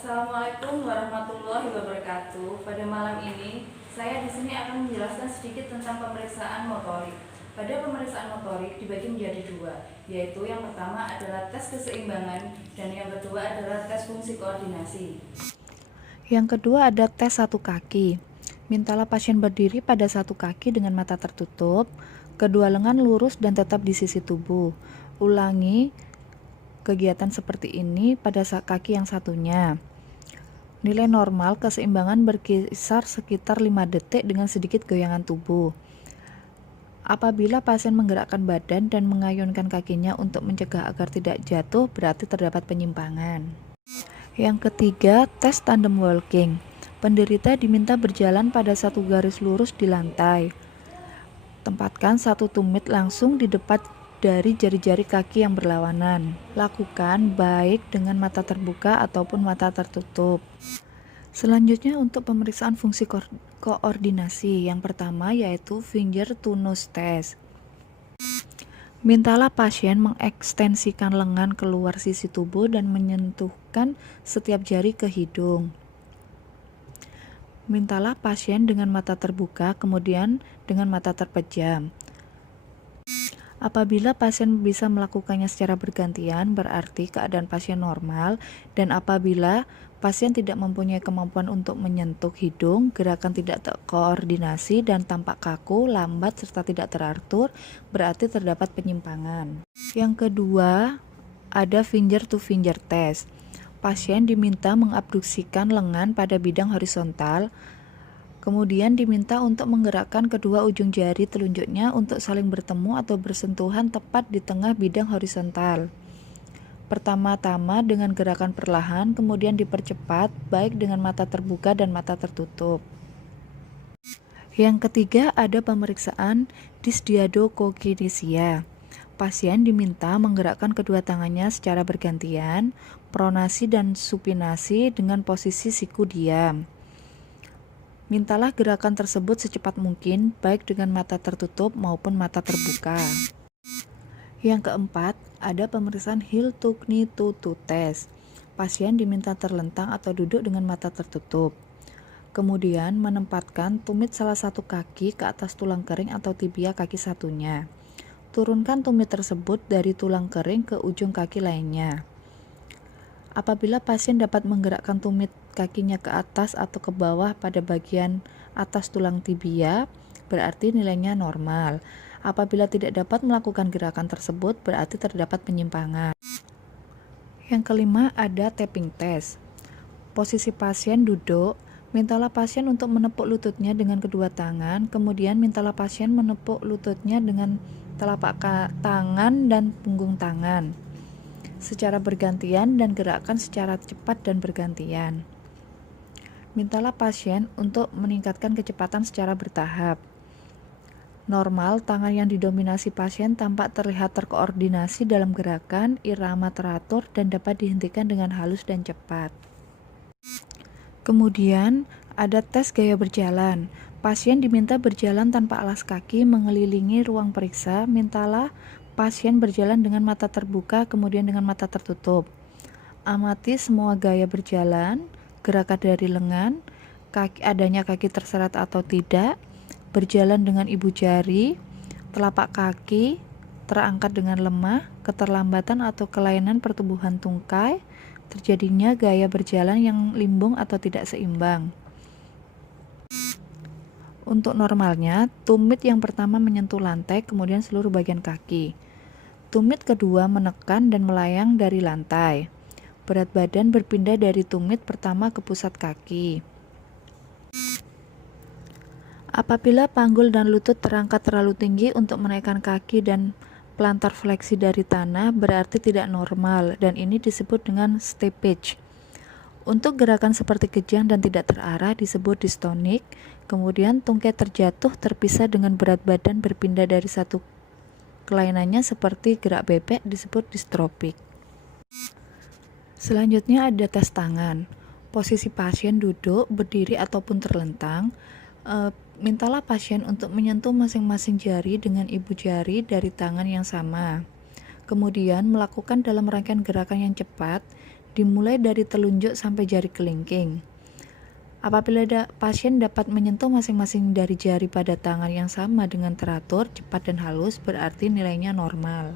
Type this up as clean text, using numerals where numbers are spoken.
Assalamualaikum warahmatullahi wabarakatuh. Pada malam ini, saya di sini akan menjelaskan sedikit tentang pemeriksaan motorik. Pada pemeriksaan motorik dibagi menjadi dua, yaitu yang pertama adalah tes keseimbangan dan yang kedua adalah tes fungsi koordinasi. Yang kedua ada tes satu kaki. Mintalah pasien berdiri pada satu kaki dengan mata tertutup, kedua lengan lurus dan tetap di sisi tubuh. Ulangi kegiatan seperti ini pada kaki yang satunya. Nilai normal keseimbangan berkisar sekitar 5 detik dengan sedikit goyangan tubuh. Apabila pasien menggerakkan badan dan mengayunkan kakinya untuk mencegah agar tidak jatuh, berarti terdapat penyimpangan. Yang ketiga, tes tandem walking. Penderita diminta berjalan pada satu garis lurus di lantai. Tempatkan satu tumit langsung di depan dari jari-jari kaki yang berlawanan. Lakukan baik dengan mata terbuka ataupun mata tertutup. Selanjutnya untuk pemeriksaan fungsi koordinasi. Yang pertama yaitu finger to nose test. Mintalah pasien mengekstensikan lengan keluar sisi tubuh dan menyentuhkan setiap jari ke hidung. Mintalah pasien dengan mata terbuka, kemudian dengan mata terpejam. Apabila pasien bisa melakukannya secara bergantian, berarti keadaan pasien normal, dan apabila pasien tidak mempunyai kemampuan untuk menyentuh hidung, gerakan tidak terkoordinasi dan tampak kaku, lambat, serta tidak teratur, berarti terdapat penyimpangan. Yang kedua, ada finger to finger test. Pasien diminta mengabduksikan lengan pada bidang horizontal, kemudian diminta untuk menggerakkan kedua ujung jari telunjuknya untuk saling bertemu atau bersentuhan tepat di tengah bidang horizontal. Pertama-tama dengan gerakan perlahan, kemudian dipercepat baik dengan mata terbuka dan mata tertutup. Yang ketiga ada pemeriksaan dysdiadochokinesia. Pasien diminta menggerakkan kedua tangannya secara bergantian, pronasi dan supinasi dengan posisi siku diam. Mintalah gerakan tersebut secepat mungkin, baik dengan mata tertutup maupun mata terbuka. Yang keempat, ada pemeriksaan heel to knee to test. Pasien diminta terlentang atau duduk dengan mata tertutup. Kemudian menempatkan tumit salah satu kaki ke atas tulang kering atau tibia kaki satunya. Turunkan tumit tersebut dari tulang kering ke ujung kaki lainnya. Apabila pasien dapat menggerakkan tumit kakinya ke atas atau ke bawah pada bagian atas tulang tibia, berarti nilainya normal. Apabila tidak dapat melakukan gerakan tersebut, berarti terdapat penyimpangan. Yang kelima ada tapping test. Posisi pasien duduk, mintalah pasien untuk menepuk lututnya dengan kedua tangan, kemudian mintalah pasien menepuk lututnya dengan telapak tangan dan punggung tangan secara bergantian dan gerakan secara cepat dan bergantian. Mintalah pasien untuk meningkatkan kecepatan secara bertahap. Normal, tangan yang didominasi pasien tampak terlihat terkoordinasi dalam gerakan, irama teratur, dan dapat dihentikan dengan halus dan cepat. Kemudian, ada tes gaya berjalan. Pasien diminta berjalan tanpa alas kaki mengelilingi ruang periksa. Mintalah pasien berjalan dengan mata terbuka, kemudian dengan mata tertutup. Amati semua gaya berjalan, gerakan dari lengan, adanya kaki terseret atau tidak, berjalan dengan ibu jari, telapak kaki, terangkat dengan lemah, keterlambatan atau kelainan pertumbuhan tungkai, terjadinya gaya berjalan yang limbung atau tidak seimbang. Untuk normalnya, tumit yang pertama menyentuh lantai, kemudian seluruh bagian kaki. Tumit kedua menekan dan melayang dari lantai. Berat badan berpindah dari tumit pertama ke pusat kaki. Apabila panggul dan lutut terangkat terlalu tinggi untuk menaikkan kaki dan plantar fleksi dari tanah, berarti tidak normal, dan ini disebut dengan steppage. Untuk gerakan seperti kejang dan tidak terarah disebut dystonik. Kemudian tungkai terjatuh terpisah dengan berat badan berpindah dari satu kelainannya seperti gerak bebek disebut dystrophic. Selanjutnya ada tes tangan. Posisi pasien duduk, berdiri ataupun terlentang. Mintalah pasien untuk menyentuh masing-masing jari dengan ibu jari dari tangan yang sama. Kemudian melakukan dalam rangkaian gerakan yang cepat dimulai dari telunjuk sampai jari kelingking. Apabila pasien dapat menyentuh masing-masing dari jari pada tangan yang sama dengan teratur, cepat dan halus, berarti nilainya normal.